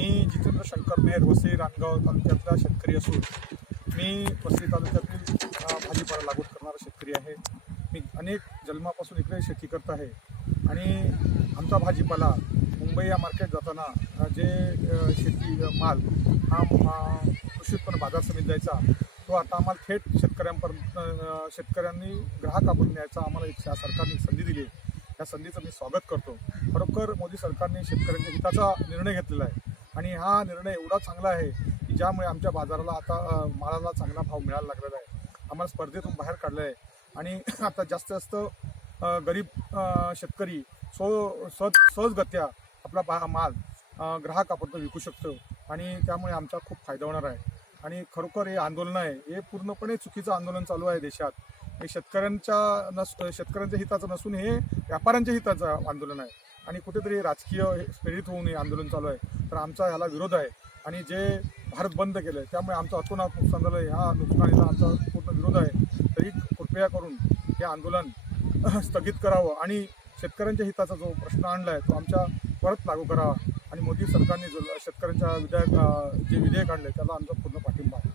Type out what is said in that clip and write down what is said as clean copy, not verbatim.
मी जितेंद्र शंकर मेहर, वसई रानगाव तालुक्यातला शेतकरी असून मी वसई तालुक्यातील भाजीपाला लागवड करणारा शेतकरी आहे. मी अनेक जन्मापासून इकडे शेती करत आहे आणि आमचा भाजीपाला मुंबई या मार्केट जाताना जे शेती माल हा कृषी उत्पन्न बाजार समितीत द्यायचा, तो आता आम्हाला थेट शेतकऱ्यांनी ग्राहकापर्यंत न्यायचा आम्हाला एक सरकारने संधी दिली आहे. या संधीचं मी स्वागत करतो. खरोखर मोदी सरकारने शेतकऱ्यांच्या हिताचा निर्णय घेतलेला आहे आणि हा निर्णय एवढा चांगला आहे की ज्यामुळे आमच्या बाजाराला आता मालाला चांगला भाव मिळायला लागलेला आहे. आम्हाला स्पर्धेतून बाहेर काढलं आहे आणि आता जास्तीत जास्त गरीब शेतकरी सहजगत्या आपला माल ग्राहकापर्यंत विकू शकतो आणि त्यामुळे आमचा खूप फायदा होणार आहे. आणि खरोखर हे आंदोलन आहे, हे पूर्णपणे चुकीचं आंदोलन चालू आहे देशात. हे शेतकऱ्यांच्या हिताचं नसून हे व्यापाऱ्यांच्या हिताचं आंदोलन आहे आणि कुठेतरी राजकीय प्रेरित होऊन हे आंदोलन चालू आहे. तर आमचा ह्याला विरोध आहे आणि जे भारत बंद केलं आहे त्यामुळे आमचं अतोनात नुकसान झालं आहे. ह्या नुकसानीचा आमचा पूर्ण विरोध आहे. तरी कृपया करून हे आंदोलन स्थगित करावं आणि शेतकऱ्यांच्या हिताचा जो प्रश्न आणला आहे तो आमच्या परत लागू करावा आणि मोदी सरकारने जो शेतकऱ्यांच्या जे विधेयक आणले त्याला आमचा पूर्ण पाठिंबा आहे.